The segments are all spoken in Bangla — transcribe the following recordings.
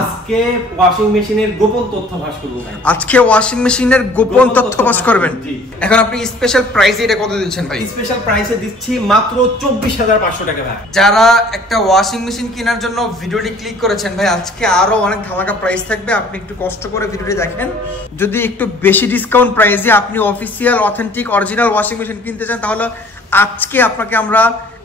আজকে ওয়াশিং মেশিনের গোপন তথ্য ফাঁস করব ভাই। আজকে ওয়াশিং মেশিনের গোপন তথ্য ফাঁস করবেন। এখন আপনি স্পেশাল প্রাইসে এটা কত দিচ্ছেন ভাই? স্পেশাল প্রাইসে দিচ্ছি মাত্র 24500 টাকা ভাই। যারা একটা ওয়াশিং মেশিন কেনার জন্য ভিডিওটি ক্লিক করেছেন ভাই, আজকে আরো অনেক ধামাকা প্রাইস থাকবে, আপনি একটু কষ্ট করে ভিডিওটি দেখেন। যদি একটু বেশি ডিসকাউন্ট প্রাইসে আপনি official authentic original washing machine কিনতে চান, তাহলে আজকে আপনাকে আমরা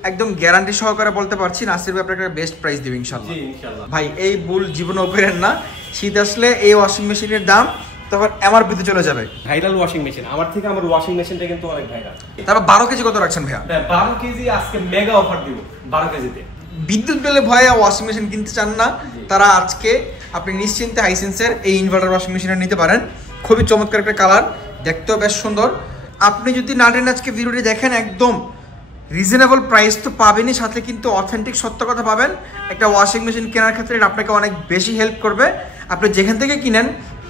একদম গ্যারান্টি সহকারে বলতে পারছি নাসির ভাই আপনাকে বেস্ট প্রাইস দিবে ইনশাআল্লাহ। জি ইনশাআল্লাহ ভাই এই ভুল জীবনে করেন না, শীত আসলে এই ওয়াশিং মেশিনের দাম তখন এমআরপিতে চলে যাবে। ভাইরাল ওয়াশিং মেশিন আমার থেকে, আমার ওয়াশিং মেশিনটা কিন্তু অনেক ভাইরাল। তারপর 12 কেজি কত রাখছেন ভাইয়া? 12 কেজি আজকে মেগা অফার দিব 12 কেজিতে। বিদ্যুৎ বিলে ভয়ে ওয়াশিং মেশিন কিনতে চান না, তারা আজকে আপনি নিশ্চিন্তে হাইসেন্সের এই ইনভার্টার ওয়াশিং মেশিনটা নিতে পারেন। খুবই চমৎকার একটা কালার, দেখতেও বেশ সুন্দর। আপনি যদি নাটেন আজকে ভিডিওটি দেখেন, একদম রিজনেবল প্রাইস তো পাবেনই, সাথে কিন্তু অথেন্টিক সত্য কথা পাবেন। একটা ওয়াশিং মেশিন কেনার ক্ষেত্রে এটা আপনাকে অনেক বেশি হেল্প করবে। আপনি যেখান থেকে কিনেন,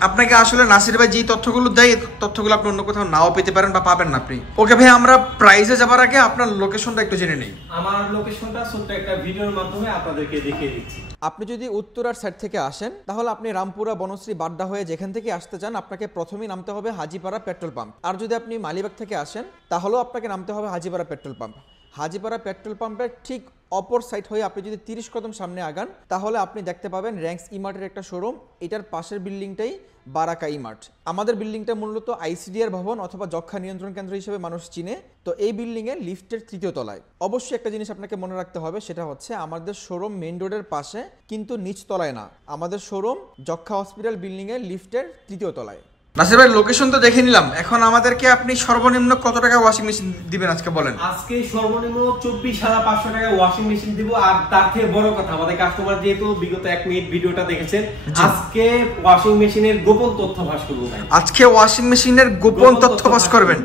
আপনাকে আসলে নাসির ভাই যেই তথ্যগুলো দেয়, এই তথ্যগুলো আপনি অন্য কোথাও নাও পেতে পারেন বা পাবেন না আপনি। ওকে ভাই, আমরা প্রাইসে যাবার আগে আপনার লোকেশনটা একটু জেনে নেই। আমার লোকেশনটা ছোট্ট একটা ভিডিওর মাধ্যমে আপনাদেরকে দেখিয়ে দিচ্ছি। আপনি যদি উত্তরার সাইড থেকে আসেন, তাহলে আপনি রামপুরা বনশ্রী বাড্ডা হয়ে যেখান থেকে আসতে চান, আপনাকে প্রথমেই নামতে হবে হাজিপাড়া পেট্রোল পাম্প। আর যদি আপনি মালিবাগ থেকে আসেন, তাহলেও আপনাকে নামতে হবে Hajipara petrol pump. Hajipara petrol পাম্পের ঠিক অপর সাইড হয়ে আপনি যদি 30 কদম সামনে আগান, তাহলে আপনি দেখতে পাবেন র্যাঙ্কস ইমার্টের একটা শোরুম। এটার পাশের বিল্ডিংটাই বারাকা ইমার্ট। আমাদের বিল্ডিংটা মূলত আইসিডিআর ভবন অথবা যক্ষ্মা নিয়ন্ত্রণ কেন্দ্র হিসেবে মানুষ চিনে। তো এই বিল্ডিংয়ে লিফটের 3য় তলায়। অবশ্যই একটা জিনিস আপনাকে মনে রাখতে হবে, সেটা হচ্ছে আমাদের শোরুম মেইন রোডের পাশে, কিন্তু নিচ তলায় না। আমাদের শোরুম যক্ষ্মা হসপিটাল বিল্ডিংয়ের লিফটের 3য় তলায়। নাসির ভাই লোকেশন তো দেখে নিলাম, এখন আমাদেরকে আপনি সর্বনিম্ন কত টাকা ওয়াশিং মেশিন দিবেন আজকে বলেন? আজকে সর্বনিম্ন 24500 টাকা ওয়াশিং মেশিন দিব। আর তার থেকে বড় কথা, আমাদের কাস্টমার যেহেতু বিগত 1 মিনিট ভিডিওটা দেখেছেন, আজকে ওয়াশিং মেশিনের গোপন তথ্য ফাঁস করব ভাই। আজকে ওয়াশিং মেশিনের গোপন তথ্য ফাঁস করবেন?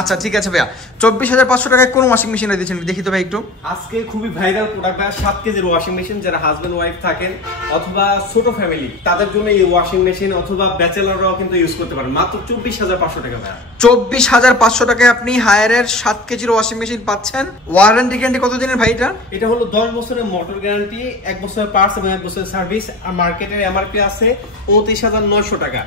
আচ্ছা ঠিক আছে ভাইয়া। 24500 টাকায় কোন ওয়াশিং মেশিন দিয়েছেন দেখি তো ভাই একটু। আজকে খুবই ভাইরাল প্রোডাক্ট, 7 কেজির ওয়াশিং মেশিন। যারা হাজবেন্ড ওয়াইফ থাকেন অথবা ছোট ফ্যামিলি, তাদের জন্য এই ওয়াশিং মেশিন, অথবা ব্যাচেলররাও কিন্তু ইউজ করতে পারেন। মাত্র 24500 টাকা ভাই। 24500 টাকায় আপনি হায়ারের 7 কেজির ওয়াশিং মেশিন পাচ্ছেন। ওয়ারেন্টি গ্যারান্টি কত দিনের ভাই এটা? এটা হলো 10 বছরের মোটর গ্যারান্টি, 1 বছরের পার্টস এবং 1 বছরের সার্ভিস। আর মার্কেটের এমআরপি আছে 29900 টাকা।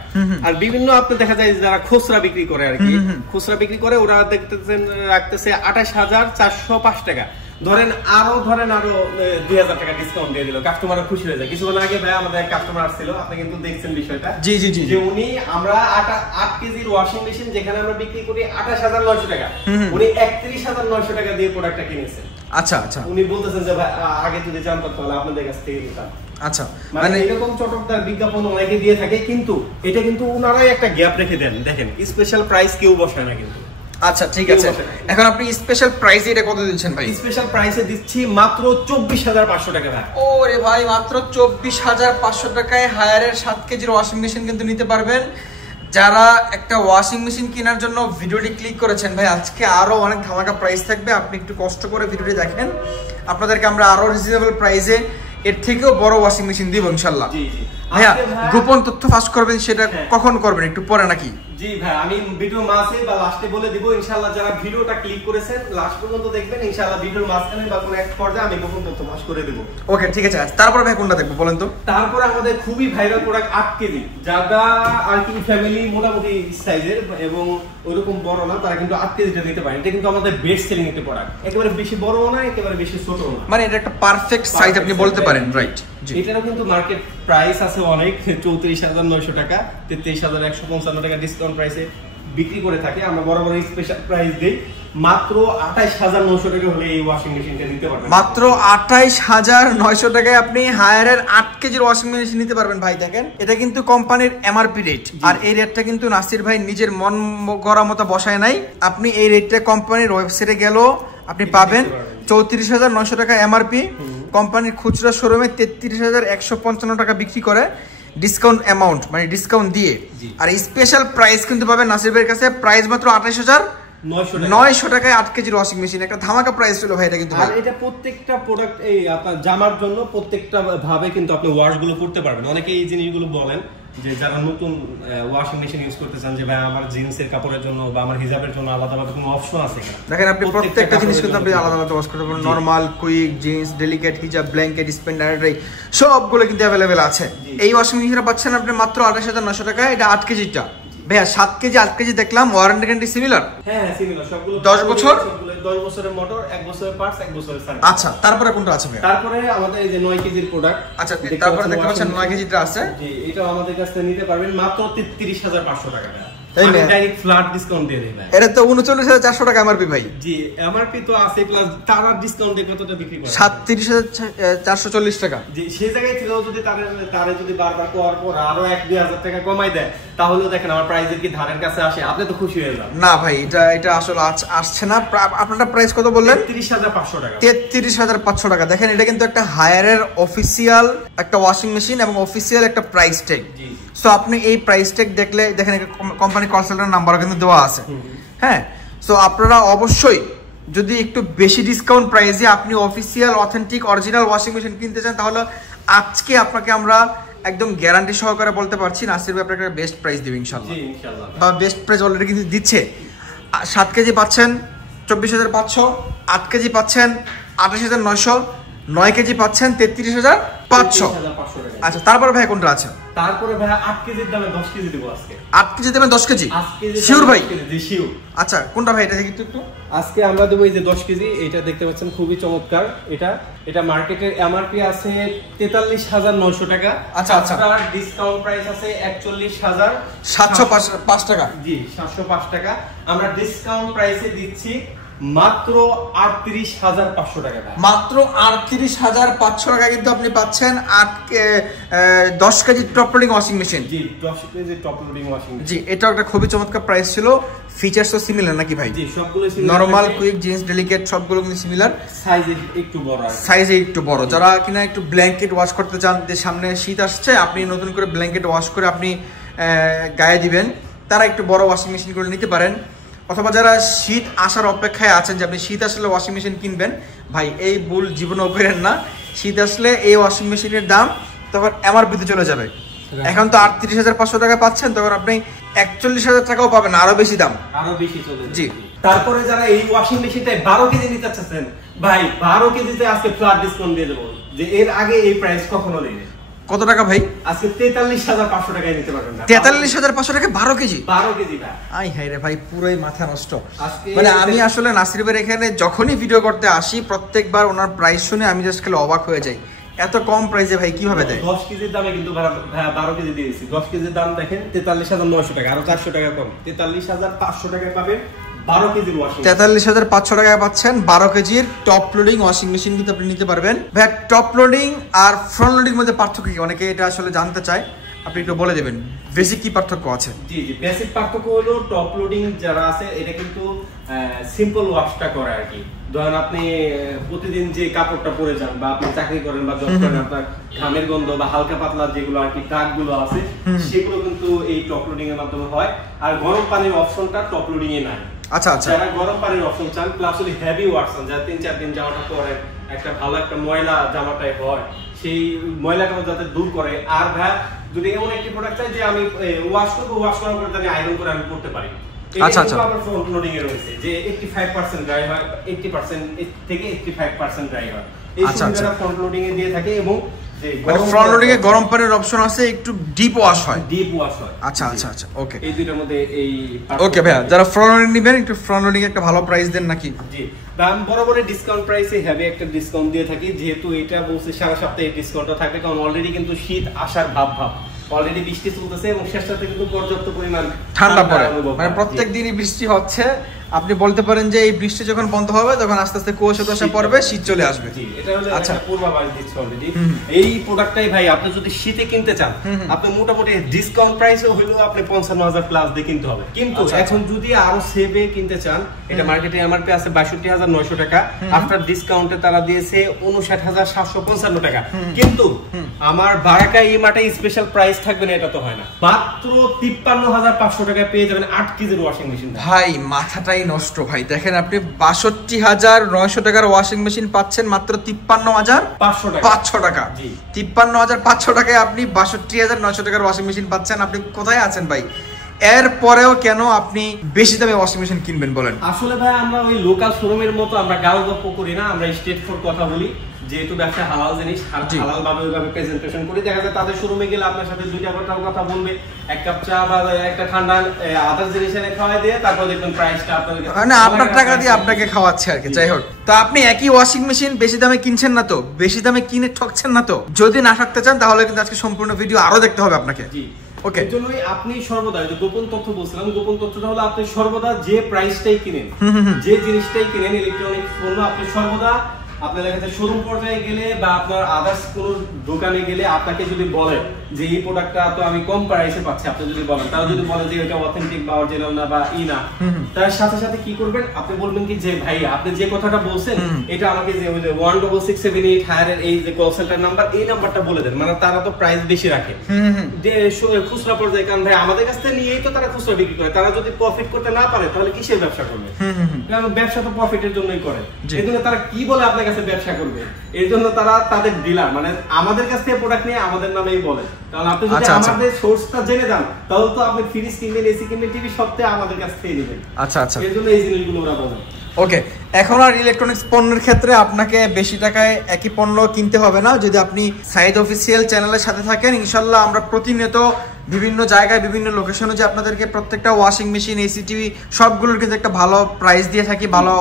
আর বিভিন্ন আপনি দেখা যায় যারা খুচরা বিক্রি করে, আর কি খুচরা বিক্রি করে, ওরা দেখতেছেন রাখতেছে 28405 টাকা। ধরেন আরো 2000 টাকা ডিসকাউন্ট দিয়ে দিল, কাস্টমার খুশি হয়ে যায়। কিছুক্ষণ আগে ভাই আমাদের কাস্টমার আসছিল, আপনি কিন্তু দেখছেন বিষয়টা। জি জি জি, যে উনি, আমরা 8 কেজির ওয়াশিং মেশিন যেখানে আমরা বিক্রি করি 28900 টাকা, উনি 31900 টাকা দিয়ে প্রোডাক্টটা কিনেছেন। আচ্ছা আচ্ছা, উনি বলতেছেন যে ভাই আগে যদি জানতাম তাহলে আপনাদের কাছ থেকে নিতাম। আচ্ছা, মানে এরকম চটকদার বিজ্ঞাপন অনেকে দিয়ে থাকে, কিন্তু এটা কিন্তু উনারাই একটা গ্যাপ রেখে দেন। দেখেন স্পেশাল প্রাইস কেউ বসায় না কিন্তু। আচ্ছা ঠিক আছে, এখন আপনি স্পেশাল প্রাইসে এটা কত দিচ্ছেন ভাই? স্পেশাল প্রাইসে দিচ্ছি মাত্র 24500 টাকা ভাই। ওরে ভাই, মাত্র 24500 টাকায় হায়ারের 7 কেজির ওয়াশিং মেশিন কিন্তু নিতে পারবেন। যারা একটা ওয়াশিং মেশিন কেনার জন্য ভিডিওটি ক্লিক করেছেন ভাই, আজকে আরো অনেক ধামাকা প্রাইস থাকবে, আপনি একটু কষ্ট করে ভিডিওটি দেখেন। আপনাদেরকে আমরা আরো রিজনেবল প্রাইসে এর থেকেও বড় ওয়াশিং মেশিন দিব ইনশাআল্লাহ। জি জি ভাইয়া, গোপন তথ্য ফাঁস করবেন সেটা কখন করবেন একটু পরে নাকি? জি ভাই, আমি ভিডিও মাঝে বা লাস্টে বলে দিব ইনশাআল্লাহ। যারা ভিডিওটা ক্লিক করেছেন লাস্ট পর্যন্ত দেখবেন, ইনশাআল্লাহ ভিডিওর মাঝখানে বা কোনো এক পর্যায়ে আমি গোপন তথ্য ফাঁস করে দেব। ওকে ঠিক আছে। তারপর ভাই কোনটা দেখবো বলেন তো? তারপর আমাদের খুবই ভাইরাল প্রোডাক্ট 8 কেজি, যারা আর কি ফ্যামিলি মোটামুটি সাইজের এবং ওইরকম বড় না, তারা কিন্তু 8 কেজিটা নিতে পারেন। এটা কিন্তু আমাদের বেস্ট সেলিং একটা প্রোডাক্ট, একেবারে বেশি বড়ও না, একেবারে বেশি ছোটও না, মানে এটা একটা পারফেক্ট সাইজ আপনি বলতে পারেন, রাইট? এটারও কিন্তু মার্কেট প্রাইস আছে অনেক, 34900 টাকা, 33155 টাকা ডিসকাউন্ট প্রাইসে বিক্রি করে থাকে। আমরা বরাবর স্পেশাল প্রাইস দেই মাত্র 28900 টাকা হলে এই ওয়াশিং মেশিনটা নিতে পারবেন। মাত্র 28900 টাকায় আপনি হায়ারের 8 কেজির ওয়াশিং মেশিন নিতে পারবেন ভাই। দেখেন এটা কিন্তু কোম্পানির এমআরপি রেট, আর এই রেটটা কিন্তু নাসির ভাই নিজের মন গড়া মতো বসায় নাই। আপনি এই রেটটা কোম্পানির ওয়েবসাইটে গেলেও আপনি পাবেন 34900 টাকা এমআরপি। কোম্পানির খুচরা শোরুমে 33155 টাকা বিক্রি করে ডিসকাউন্ট অ্যামাউন্ট, মানে ডিসকাউন্ট দিয়ে। আর স্পেশাল প্রাইস কিন্তু পাবেন নাসির ভাইয়ের কাছে, প্রাইস মাত্র 28900 টাকায় 8 কেজির ওয়াশিং মেশিন। একটা ধামাকা প্রাইস ছিল ভাই এটা কিন্তু। আর এটা প্রত্যেকটা প্রোডাক্ট এই আপনার জামার জন্য প্রত্যেকটা ভাবে কিন্তু আপনি ওয়াশ গুলো করতে পারবেন। অনেকে এই জিনিসগুলো বলেন যে যারা নতুন ওয়াশিং মেশিন ইউজ করতে চান যে ভাই আমার জিন্সের কাপড়ের জন্য বা আমার হিজাবের জন্য আলাদাভাবে কোনো অপশন আছে কিনা, দেখেন আপনি প্রত্যেকটা জিনিস কিন্তু আপনি আলাদাভাবে ওয়াশ করতে পারবেন। নরমাল, কুইক, জিন্স, ডেলিকেট, হিজাব, ব্ল্যাঙ্কেট, স্পেন্ডার, সবগুলো কিন্তু অ্যাভেলেবেল আছে। এই ওয়াশিং মেশিনটা পাচ্ছেন আপনি মাত্র 28,900 টাকা। এটা 8 কেজিটা ভাইয়া, 7 কেজি 8 কেজি দেখলাম, ওয়ারেন্টি গ্যারান্টি সিমিলার। হ্যাঁ সিমিলার, সবগুলো 10 বছর, 10 বছরের মোটর, 1 বছরের পার্টস, 1 বছরের সার্ভিস। আচ্ছা, তারপরে কোনটা আছে ভাইয়া? তারপরে আমাদের এই যে 9 কেজির প্রোডাক্ট। আচ্ছা, তারপরে দেখতে পাচ্ছেন 9 কেজিটা আছে। জি, এটা আমাদের কাছ থেকে নিতে পারবেন মাত্র 33,500 টাকা। আমি ডাইরেক্ট ফ্ল্যাট ডিসকাউন্ট দিয়ে দেব। এটা তো 39,400 টাকা এমআরপি ভাই। জি, এমআরপি তো আছে, প্লাস তারা ডিসকাউন্ট দিয়ে কতটা বিক্রি করে? 37,440 টাকা। জি, সেই জায়গায় থেকে যদি তারে যদি বারবার কোয়ার পর আরো 1-2,000 টাকা কমাই দেয়, তাহলে দেখেন আমার প্রাইসের কি ধারের কাছে আসে, আপনি তো খুশি হয়ে যাবেন। না ভাই, এটা আসলে আসছে না। আপনারা প্রাইস কত বললেন? 33,500 টাকা। 33,500 টাকা। দেখেন এটা কিন্তু একটা হায়ারের অফিসিয়াল একটা ওয়াশিং মেশিন এবং অফিসিয়াল একটা প্রাইস ট্যাগ। সো আপনি এই প্রাইস ট্যাগ দেখলে দেখেন কোম্পানি কল সেন্টার নাম্বারও কিন্তু দেওয়া আছে। হ্যাঁ, সো আপনারা অবশ্যই যদি একটু বেশি ডিসকাউন্ট প্রাইসে আপনি official authentic original washing machine কিনতে চান, তাহলে আজকে আপনাকে আমরা একদম গ্যারান্টি সহকারে বলতে পারছি নাসির ভাই আপনাকে বেস্ট প্রাইস দিবে ইনশাআল্লাহ। জি ইনশাআল্লাহ, বা বেস্ট প্রাইস অলরেডি কিন্তু দিচ্ছে। 7 কেজি পাচ্ছেন 24,500, 8 কেজি পাচ্ছেন 28,900, 9 কেজি পাচ্ছেন 33,500। আচ্ছা, তারপরে ভাই কোনটা আছে? তারপরে ভাই 8 কেজির দামে 10 কেজি দেব আজকে। 8 কেজি দেবেন 10 কেজি? শিওর ভাই? জি শিওর। আচ্ছা, কোনটা ভাই? এটা দেখি একটু। আজকে আমরা দেব এই যে 10 কেজি, এটা দেখতে পাচ্ছেন খুবই চমৎকার। এটা মার্কেটের এমআরপি আছে 43,900 টাকা। আচ্ছা আচ্ছা, আপনার ডিসকাউন্ট প্রাইস আছে 41,705 টাকা। জি, 705 টাকা। আমরা ডিসকাউন্ট প্রাইসে দিচ্ছি মাত্র 38,500 টাকা। মাত্র 38,500 টাকা কিন্তু আপনি পাচ্ছেন 10 KG top loading washing machine. জি, 10 KG top loading washing machine. জি, এটা একটা খুবই চমৎকার প্রাইস ছিল। ফিচারস তো সিমিলার নাকি ভাই? জি, সবগুলো similar. Normal, quick, jeans, delicate সবগুলো কিন্তু সিমিলার। সাইজে একটু বড় আছে। সাইজে একটু বড়। যারা কিনা একটু ব্ল্যাঙ্কেট ওয়াশ করতে চান, যে সামনে শীত আসছে, আপনি নতুন করে ব্ল্যাঙ্কেট ওয়াশ করে আপনি গায়ে দিবেন, তারা একটু বড় ওয়াশিং মেশিন করে নিতে পারেন। অথবা যারা শীত আসার অপেক্ষায় আছেন যে আপনি শীত আসলে ওয়াশিং মেশিন কিনবেন, ভাই এই ভুল জীবনেও করেন না। শীত আসলে এই ওয়াশিং মেশিনের দাম তখন এমআরপিতে চলে যাবে। এখন তো 38,500 টাকা পাচ্ছেন, তখন আপনি 41,000 টাকাও পাবেন, আরো বেশি দাম, আরো বেশি চলে যাবে। জি। তারপরে যারা এই ওয়াশিং মেশিনটা 12 কেজি নিতে চাচ্ছেন, ভাই 12 কেজিতে আজকে ফ্ল্যাট ডিসকাউন্ট দিয়ে দেব। যে এর আগে এই প্রাইস কখনো দেয়নি। কত টাকা ভাই? আজকে 43,500 টাকায় নিতে পারবেন। 43,500 টাকা 12 কেজি? 12 কেজি ভাই। আই হাই রে ভাই, পুরোই মাথা নষ্ট। মানে আমি আসলে নাসির ভাইয়ের এখানে যখনই ভিডিও করতে আসি, প্রত্যেকবার ওনার প্রাইস শুনে আমি জাস্ট খালি অবাক হয়ে যাই। এত কম প্রাইসে ভাই কিভাবে দেয়? 10 কেজির দামে কিন্তু 12 কেজি দিয়েছি। 10 কেজির দাম দেখেন 43,900 টাকা, আরো 400 টাকা কম। 43,500 টাকায় পাবেন 12 কেজির ওয়াশিং। 43,500 টাকায় পাচ্ছেন 12 কেজির টপ লোডিং ওয়াশিং মেশিন কিন্তু আপনি নিতে পারবেন। ভাই টপ লোডিং আর ফ্রন্ট লোডিং মধ্যে পার্থক্য কি? অনেকে এটা আসলে জানতে চায়, আপনি একটু বলে দেবেন বেসিক কি পার্থক্য আছে? জি জি, বেসিক পার্থক্য হলো টপ লোডিং যারা আছে এটা কিন্তু সিম্পল ওয়াশটা করে আর কি। ধরেন আপনি প্রতিদিন যে কাপড়টা পরে যান বা আপনি চাকরি করেন বা জব করেন, আপনার ঘামের গন্ধ বা হালকা পাতলা যেগুলো আর কি দাগগুলো আছে, সেগুলো কিন্তু এই টপ লোডিং এর মাধ্যমে হয়। আর গরম পানির অপশনটা টপ লোডিং এ নাই। আচ্ছা আচ্ছা, যারা গরম পানির অপশন চান, প্লাস হলো হেভি ওয়াশ চান, যারা 3-4 দিন জামাটা পরে একটা ভালো একটা ময়লা জামাটাই হয়, সেই ময়লাটা যাতে দূর করে। আর ভাই যদি এমন একটি প্রোডাক্ট চাই যে আমি ওয়াশ করব, ওয়াশ করার পরে আমি আয়রন করে আমি করতে পারি, আচ্ছা আচ্ছা, আবার ফ্রন্ট লোডিং এ রয়েছে যে 85% ড্রাই হয়, 80% থেকে 85% ড্রাই হয়। এই সুবিধাটা ফ্রন্ট লোডিং এ দিয়ে থাকে। এবং মানে ফ্রন্ট লোডিং এ গরম পানির অপশন আছে, একটু ডিপ ওয়াশ হয়। ডিপ ওয়াশ হয়। আচ্ছা আচ্ছা আচ্ছা, ওকে। এই দুইটার মধ্যে এই ওকে ভাইয়া, যারা ফ্রন্ট লোডিং নেবেন একটু ফ্রন্ট লোডিং একটা ভালো প্রাইস দেন নাকি? জি, দাম বরাবরই ডিসকাউন্ট প্রাইসে হেভি একটা ডিসকাউন্ট দিয়ে থাকি। যেহেতু এটা বলছে সারা সপ্তাহে ডিসকাউন্টটা থাকবে, কারণ অলরেডি কিন্তু শীত আসার ভাব অলরেডি বৃষ্টি চলতেছে এবং শেষটাতে কিন্তু পর্যাপ্ত পরিমাণ ঠান্ডা পড়ে। মানে প্রত্যেক দিনই বৃষ্টি হচ্ছে। আপনি বলতে পারেন যে এই বৃষ্টি যখন বন্ধ হবে তখন আস্তে আস্তে কুয়াশা পড়বে, শীত চলে আসবে। জি, এটা হলো একটা পূর্বাভাস দিচ্ছে অলরেডি। এই প্রোডাক্টটাই ভাই আপনি যদি শীতে কিনতে চান, আপনি মোটামুটি ডিসকাউন্ট প্রাইসে হইলো আপনি 55,000 প্লাস দিয়ে কিনতে হবে। কিন্তু এখন যদি আরো সেভে কিনতে চান, এটা মার্কেটে এমআরপি আছে 62,900 টাকা, আফটার ডিসকাউন্টে তারা দিয়েছে 59,755 টাকা। কিন্তু আমার বারাকা ইমার্টে স্পেশাল প্রাইস থাকবে না, এটা তো হয় না। মাত্র 53,500 টাকায় পেয়ে যাবেন 8 কেজির ওয়াশিং মেশিন। ভাই মাথাটাই মাথাটাই নষ্ট ভাই। দেখেন আপনি ৬২,৯০০ টাকার ওয়াশিং মেশিন পাচ্ছেন মাত্র ৫৩,৫০০ টাকা। ৫৩,৫০০ টাকায় আপনি ৬২,৯০০ টাকার ওয়াশিং মেশিন পাচ্ছেন। আপনি কোথায় আছেন ভাই? এর পরেও কেন আপনি বেশি দামে ওয়াশিং মেশিন কিনবেন বলেন? আসলে ভাই আমরা ওই লোকাল শোরুমের মতো আমরা গাল গপ্প করি না, আমরা স্ট্রেট ফর কথা বলি। যেহেতু ব্যবসা হালাল জিনিস, হালাল ভাবে ওইভাবে প্রেজেন্টেশন করি। দেখা যায় তাদের শোরুমে গেলে আপনার সাথে দুইটা কথা বলবে, এক কাপ চা বা একটা ঠান্ডা আদার জিনিস এনে খাওয়াই দিয়ে তারপর দেখবেন প্রাইসটা আপনাদের মানে আপনার টাকা দিয়ে আপনাকে খাওয়াচ্ছে আর কি। যাই হোক, তো আপনি একই ওয়াশিং মেশিন বেশি দামে কিনছেন না তো? বেশি দামে কিনে ঠকছেন না তো? যদি না ঠকতে চান তাহলে কিন্তু আজকে সম্পূর্ণ ভিডিও আরো দেখতে হবে আপনাকে। ওকে, এর জন্যই আপনি সর্বদা যে গোপন তথ্য বলছিলাম, গোপন তথ্যটা হলো আপনি সর্বদা যে প্রাইসটাই কিনেন, যে জিনিসটাই কিনেন ইলেকট্রনিক পণ্য, আপনি সর্বদা আপনার কাছে শোরুম পর্যায়ে গেলে বা আপনার আদার্স কোনো দোকানে গেলে আপনাকে যদি বলে যে এই প্রোডাক্টটা তো আমি কম প্রাইসে পাচ্ছি, আপনি যদি বলেন, তারা যদি বলে যে এটা অথেন্টিক বা অরিজিনাল না বা ই না, তার সাথে সাথে কি করবেন আপনি বলবেন কি যে ভাই আপনি যে কথাটা বলছেন এটা আমাকে যে 16678 হায়ারের এই যে কল সেন্টার নাম্বার, এই নাম্বারটা বলে দেন। মানে তারা তো প্রাইস বেশি রাখে যে খুচরা পর্যায়ে, কারণ ভাই আমাদের কাছ থেকে নিয়েই তো তারা খুচরা বিক্রি করে। তারা যদি প্রফিট করতে না পারে তাহলে কিসের ব্যবসা করবে? কারণ ব্যবসা তো প্রফিটের জন্যই করে। এজন্য তারা কি বলে আপনার কাছে ব্যবসা করবে? এর জন্য তারা তাদের ডিলার মানে আমাদের কাছ থেকে প্রোডাক্ট নিয়ে আমাদের নামেই বলে। তাহলে আপনি যদি আমাদের সোর্সটা জেনে যান তাহলে তো আপনি ফ্রিজ কিনবেন, এসি কিনবেন, টিভি সবটাই আমাদের কাছ থেকে নেবেন। আচ্ছা আচ্ছা, এর জন্য এই জিনিসগুলো ওরা বলে। ওকে, এখন আর ইলেকট্রনিক্স পণ্যের ক্ষেত্রে আপনাকে বেশি টাকায় একই পণ্য কিনতে হবে না। যদি আপনি সাইদ অফিসিয়াল চ্যানেলের সাথে থাকেন, ইনশাল্লাহ আমরা প্রতিনিয়ত বিভিন্ন জায়গায় বিভিন্ন লোকেশনে যে আপনাদেরকে প্রত্যেকটা ওয়াশিং মেশিন, এসি, টিভি সবগুলোর কিন্তু একটা ভালো প্রাইস দিয়ে থাকি, ভালো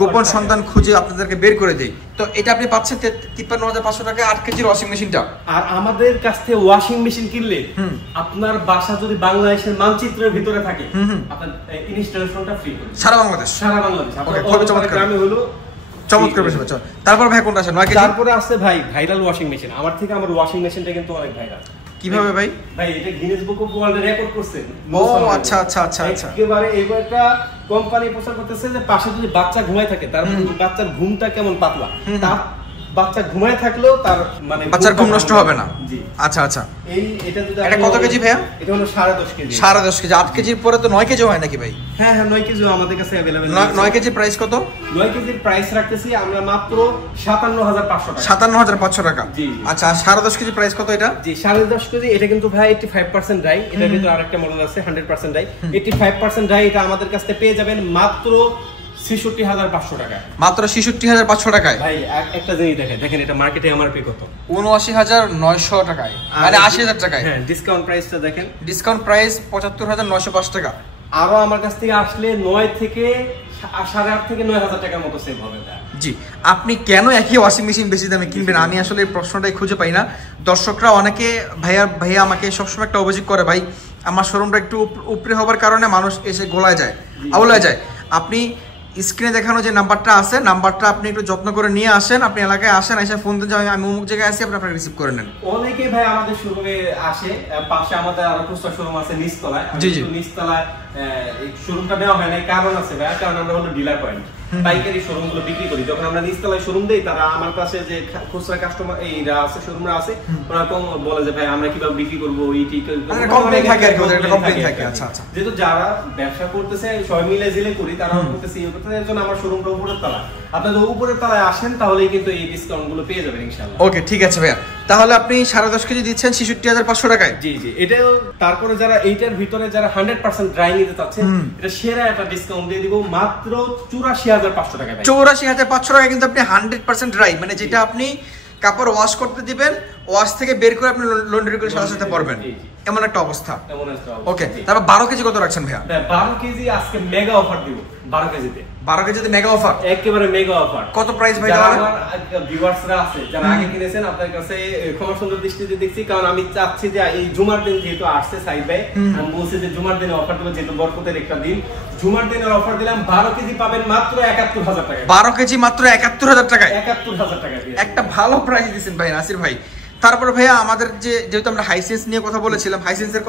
গোপন সন্ধান খুঁজে আপনাদেরকে বের করে দেই। তো এটা আপনি পাচ্ছেন ৫৩,৫০০ টাকায় ৮ কেজির ওয়াশিং মেশিনটা। আর আমাদের কাছ থেকে ওয়াশিং মেশিন কিনলে আপনার বাসা যদি বাংলাদেশের মানচিত্রের ভিতরে থাকে আপনার ইনস্টলেশনটা ফ্রি করে সারা বাংলাদেশ। খুবই চমৎকার, গ্রামে হলো চমৎকার বেশ। তারপর ভাই কোনটা আছে? ৯ কেজি। তারপরে আছে ভাই ভাইরাল ওয়াশিং মেশিন। আমার থেকে আমার ওয়াশিং মেশিনটা কিন্তু অনেক ভাইরাল। কিভাবে ভাই? ভাই এটা Guinness book of world record করছে। ও আচ্ছা আচ্ছা আচ্ছা আচ্ছা, একেবারে এইবারটা কোম্পানি প্রচার করতেছে যে পাশে যদি বাচ্চা ঘুমায় থাকে তার বাচ্চার ঘুমটা কেমন পাতলা, তার বাচ্চা ঘুমায় থাকলেও তার মানে বাচ্চার ঘুম নষ্ট হবে না। জি আচ্ছা আচ্ছা। এটা কত কেজি ভাইয়া? এটা হলো ১০.৫ কেজি। ১০.৫ কেজি। ৮ কেজির পরে তো ৯ কেজি হয় নাকি ভাই? হ্যাঁ হ্যাঁ, ৯ কেজি আমাদের কাছে अवेलेबल। ৯ কেজির প্রাইস কত? ৯ কেজির প্রাইস রাখতেছি আমরা মাত্র ৫৭,৫০০ টাকা। ৫৭,৫০০ টাকা। জি। আচ্ছা, ১০.৫ কেজি প্রাইস কত এটা? জি ১০.৫ কেজি। এটা কিন্তু ভাই 85% ড্রাই। এটা কিন্তু আরেকটা মডেল আছে 100% ড্রাই। 85% ড্রাই এটা আমাদের কাছে পেয়ে যাবেন মাত্র ৬৬,৫০০ টাকা। মাত্র ৬৬,৫০০ টাকায়। ভাই একটা জিনিস দেখেন এটা মার্কেটে এমআরপি কত? ৭৯,৯০০ টাকায়, মানে ৮০,০০০ টাকায়। হ্যাঁ, ডিসকাউন্ট প্রাইসটা দেখেন। ডিসকাউন্ট প্রাইস ৭৫,৯০৫ টাকা। আরো আমার কাছ থেকে আসলে ৯ থেকে ৮.৫ থেকে ৯,০০০ টাকার মতো সেভ হবে। জি, আপনি কেন একই ওয়াশিং মেশিন বেশি দামে কিনবেন? আমি আসলে এই প্রশ্নটাই খুঁজে পাই না। দর্শকরা অনেকে ভাইয়া আমাকে সবসময় একটা অভিযোগ করে, ভাই আমার শোরুমটা একটু উপরে হবার কারণে মানুষ এসে গোলায় যায়, আউলায় যায়। আপনি স্ক্রিনে দেখানো যে নাম্বারটা আছে, নাম্বারটা আপনি একটু যত্ন করে নিয়ে আসেন, আপনি এলাকায় আসেন, এসে ফোন দেন যে আমি অমুক জায়গায় আছি, আপনি আপনারা রিসিভ করে নেন। অনেকেই ভাই আমাদের শোরুমে আসে, পাশে আমাদের আরো খুচরা শোরুম আছে নিচতলায়। জি জি, নিচতলায় এই শোরুমটা নেওয়া হয় না, কারণ আছে ভাই, কারণ আমরা হলো ডিলার পয়েন্ট, পাইকারি শোরুম গুলো বিক্রি করি। যখন আমরা নিচতলায় শোরুম দেই তারা আমার কাছে যে খুচরা কাস্টমার এইরা আছে, শোরুমরা আছে, ওরা কম বলে যে ভাই আমরা কিভাবে বিক্রি করবো, কমপ্লেইন থাকে আর কি, ওদের একটা কমপ্লেইন থাকে। আচ্ছা আচ্ছা, যেহেতু যারা ব্যবসা করতেছে সবাই মিলে জিলে করি, তারা করতেছে এই করতেছে, এর জন্য আমার শোরুমটা উপরের তলায়। আপনারা উপরের তলায় আসেন তাহলেই কিন্তু এই ডিসকাউন্ট গুলো পেয়ে যাবেন ইনশাআল্লাহ। ওকে, ঠিক আছে ভাইয়া। তাহলে আপনি ১০.৫ কেজি দিচ্ছেন ৬৬,৫০০ টাকায়। জি জি, এটাও তারপরে যারা এইটার ভিতরে যারা 100% ড্রাই নিতে চাচ্ছেন, এটা সেরা একটা ডিসকাউন্ট দিয়ে দিব মাত্র ৮৪,৫০০ টাকা। ৮৪,৫০০ টাকা কিন্তু আপনি 100% ড্রাই, মানে যেটা আপনি কাপড় ওয়াশ করতে দিবেন, ওয়াশ থেকে বের করে আপনি লন্ড্রি করে সাথে সাথে পরবেন, এমন একটা অবস্থা। ওকে, তারপর ১২ কেজি কত রাখছেন ভাইয়া? ১২ কেজি আজকে মেগা অফার দিব। ১২ কেজিতে ১২ কেজিতে মেগা অফার, একেবারে মেগা অফার। কত প্রাইস ভাই? আমার ভিউয়ার্সরা আছে যারা আগে কিনেছেন, আপনাদের কাছে ক্ষমা সুন্দর দৃষ্টিতে দেখছি, কারণ আমি চাচ্ছি যে এই জুমার দিন যেহেতু আসছে সাইড ভাই, আমি বলছি যে জুমার দিনে অফার দেব, যেহেতু বরকতের একটা দিন। জুমার দিনের অফার দিলাম, ১২ কেজি পাবেন মাত্র ৭১,০০০ টাকা। ১২ কেজি মাত্র ৭১,০০০ টাকায়। ৭১,০০০ টাকা একটা ভালো প্রাইস দিয়েছেন ভাই নাসির ভাই। তারপর ভাইয়া আমাদের যেহেতু আমরা হাইসেন্স নিয়ে কথা বলেছিলাম, হাইসেন্সের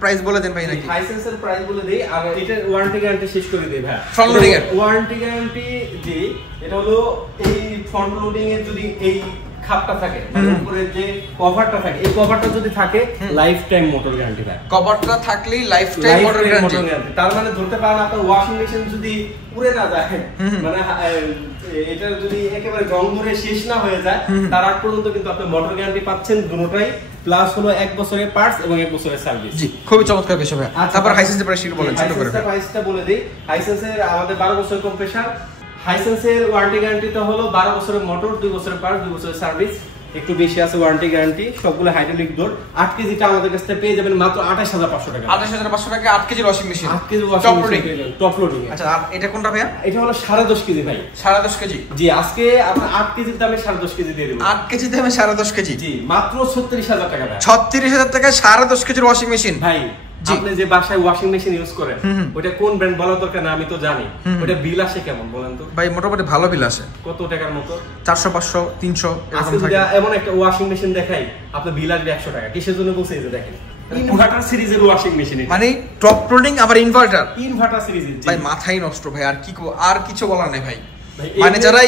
প্রাইস বলে দেন ভাই নাকি? হাইসেন্সের প্রাইস বলে দেই, আর এটার ওয়ারেন্টি গ্যারান্টি শেষ করে দেই ভাই। ফ্রন্ট লোডিং এর ওয়ারেন্টি গ্যারান্টি যে এটা হলো এই ফ্রন্ট লোডিং এর যদি এই খাপটা থাকে মানে উপরে যে কভারটা থাকে এই কভারটা যদি থাকে লাইফ টাইম মোটর গ্যারান্টি থাকে। কভারটা থাকলেই লাইফ টাইম মোটর গ্যারান্টি। তার মানে ধরতে পারেন আপনার ওয়াশিং মেশিন যদি পুড়ে না যায় মানে এটা যদি একেবারে রং ধরে শেষ না হয়ে যায় তার আগ পর্যন্ত কিন্তু আপনি মোটর গ্যারান্টি পাচ্ছেন দুটোটাই, প্লাস হলো 1 বছরের পার্টস এবং 1 বছরের সার্ভিস। জি, খুবই চমৎকার বিষয় ভাই। তারপর হাইসেন্সের প্রাইস একটু বলেন ছোট করে। প্রাইসটা বলে দেই। হাইসেন্সের আমাদের 12 বছর কম্প্রেসার। হাইসেন্সের ওয়ারেন্টি গ্যারান্টিটা হলো 12 বছরের মোটর, 2 বছরের পার্টস, 2 বছরের সার্ভিস, একটু বেশি আছে ওয়ারেন্টি গ্যারান্টি। সবগুলো হাইড্রোলিক ডোর। 8 কেজিটা আমাদের কাছে পেয়ে যাবেন মাত্র 28500 টাকা। 28500 টাকা 8 KG washing machine. 8 KG washing machine top loading. আচ্ছা, আর এটা কোনটা ভাইয়া? এটা হলো 10.5 কেজি ভাই। 10.5 কেজি। জি, আজকে আপনার 8 কেজির দামে 10.5 কেজি দিয়ে দেব। 8 কেজি দামে 10.5 কেজি। জি, মাত্র 36000 টাকা ভাই। 36000 টাকায় 10.5 কেজির ওয়াশিং মেশিন। ভাই আপনি যে বাসায় ওয়াশিং মেশিন ইউজ করেন ওটা কোন ব্র্যান্ড বলার দরকার না, আমি তো জানি। ওটা বিল আসে কেমন বলেন তো? ভাই মোটামুটি ভালো বিল আসে। কত টাকার মতো? 400 500 300 এরকম থাকে। এমন একটা ওয়াশিং মেশিন দেখাই আপনার বিল আসবে 100 টাকা। কিসের জন্য বলছে এই যে দেখেন ইনভার্টার সিরিজের ওয়াশিং মেশিন, মানে টপ লোডিং আবার ইনভার্টার সিরিজের। ভাই মাথাই নষ্ট ভাই, আর কি আর কিছু বলার নেই ভাই। মানে যারা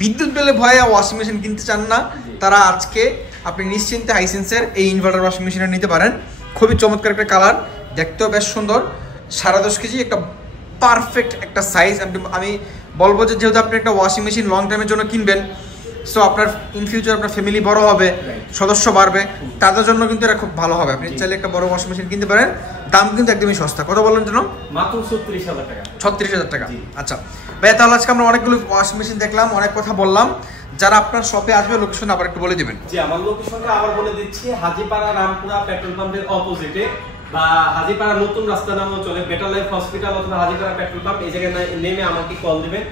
বিদ্যুৎ বিলে ভয়ে ওয়াশিং মেশিন কিনতে চান না তারা আজকে আপনি নিশ্চিন্তে হাইসেন্সের এই ইনভার্টার ওয়াশিং মেশিনটা নিতে পারেন। খুবই চমৎকার একটা কালার, দেখতেও বেশ সুন্দর। 10.5 কেজি একটা পারফেক্ট একটা সাইজ। আমি বলবো যে যেহেতু আপনি একটা ওয়াশিং মেশিন লং টাইমের জন্য কিনবেন, সো আপনার ইন ফিউচার আপনার ফ্যামিলি বড় হবে, সদস্য বাড়বে, তাদের জন্য কিন্তু এটা খুব ভালো হবে। আপনি চাইলে একটা বড় ওয়াশিং মেশিন কিনতে পারেন। দাম কিন্তু একদমই সস্তা। কত বললেন যেন? মাত্র 36000 টাকা। 36000 টাকা। আচ্ছা ভাই, তাহলে আজকে আমরা অনেকগুলো ওয়াশিং মেশিন দেখলাম, অনেক কথা বললাম। যারা আপনার শপে আসবে লোকেশন আবার একটু বলে দিবেন। জি, আমার লোকেশনটা আবার বলে দিচ্ছি। হাজীপাড়া রামপুরা পেট্রোল পাম্পের অপোজিটে, বা হাজীপাড়া নতুন রাস্তা নামেও চলে, বেটার লাইফ হসপিটাল অথবা হাজীপাড়া পেট্রোল পাম্প, এই জায়গায় নেমে আমাকে কল দিবেন।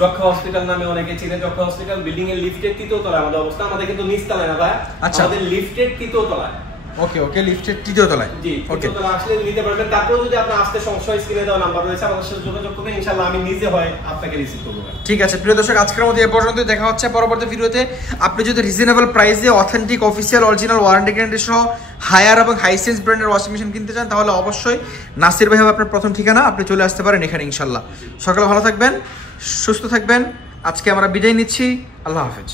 যক্ষা হসপিটাল নামে অনেকে চিনে। যক্ষা হসপিটাল বিল্ডিং এর লিফটের 3য় তলায় আমাদের অবস্থা। আমাদের কিন্তু নিচতলায় না ভাই, আমাদের লিফটের 3য় তলায়। ওকে লিফটের 3য় তলায়। জি, 3য় তলায় আসলে নিতে পারবেন। তারপর যদি আপনি আসতে সমস্যা হয় স্ক্রিনে দেওয়া নাম্বার রয়েছে, আমাদের সাথে যোগাযোগ করবেন, ইনশাআল্লাহ আমি নিজে হয় আপনাকে রিসিভ করব। ঠিক আছে প্রিয় দর্শক, আজকের মতো এ পর্যন্তই। দেখা হচ্ছে পরবর্তী ভিডিওতে। আপনি যদি রিজনেবল প্রাইসে authentic official original warranty guarantee সহ হায়ার এবং হাইসেন্স ব্র্যান্ডের ওয়াশিং মেশিন কিনতে চান তাহলে অবশ্যই নাসির ভাই হবে আপনার প্রথম ঠিকানা। আপনি চলে আসতে পারেন এখানে ইনশাআল্লাহ। সকালে ভালো থাকবেন, সুস্থ থাকবেন। আজকে আমরা বিদায় নিচ্ছি। আল্লাহ হাফেজ।